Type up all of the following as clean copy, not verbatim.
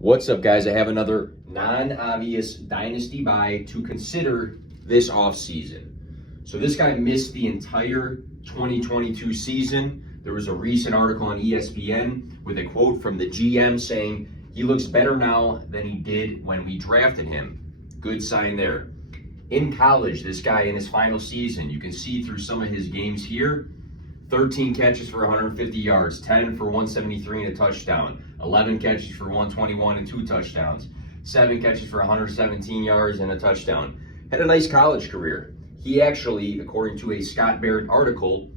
What's up, guys? I have another non-obvious Dynasty buy to consider this offseason. So this guy missed the entire 2022 season. There was a recent article on ESPN with a quote from the GM saying, "He looks better now than he did when we drafted him." Good sign there. In college, this guy in his final season, you can see through some of his games here, 13 catches for 150 yards, 10 for 173 and a touchdown, 11 catches for 121 and 2 touchdowns, 7 catches for 117 yards and a touchdown. Had a nice college career. He actually, according to a Scott Barrett article,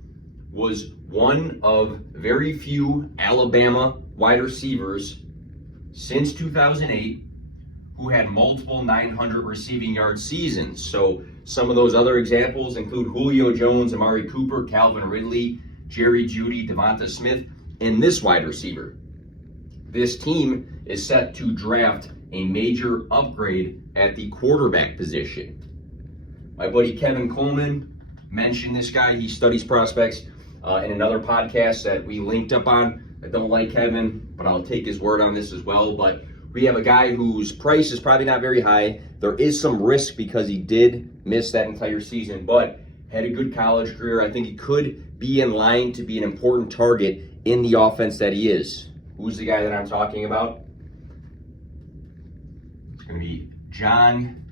was one of very few Alabama wide receivers since 2008 who had multiple 900 receiving yard seasons. So some of those other examples include Julio Jones, Amari Cooper, Calvin Ridley, Jerry Jeudy, Devonta Smith, and this wide receiver. This team is set to draft a major upgrade at the quarterback position. My buddy Kevin Coleman mentioned this guy. He studies prospects in another podcast that we linked up on. I don't like Kevin, but I'll take his word on this as well. But we have a guy whose price is probably not very high. There is some risk because he did miss that entire season, but had a good college career. I think he could be in line to be an important target in the offense that he is. Who's the guy that I'm talking about? It's going to be John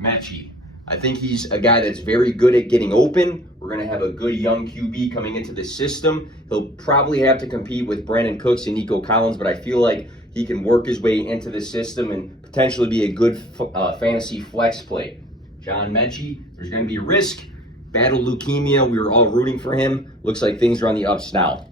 Mechie. I think he's a guy that's very good at getting open. We're going to have a good young QB coming into the system. He'll probably have to compete with Brandon Cooks and Nico Collins, but I feel like he can work his way into the system and potentially be a good fantasy flex play. John Mechie, there's going to be risk. Battled leukemia. We were all rooting for him. Looks like things are on the ups now.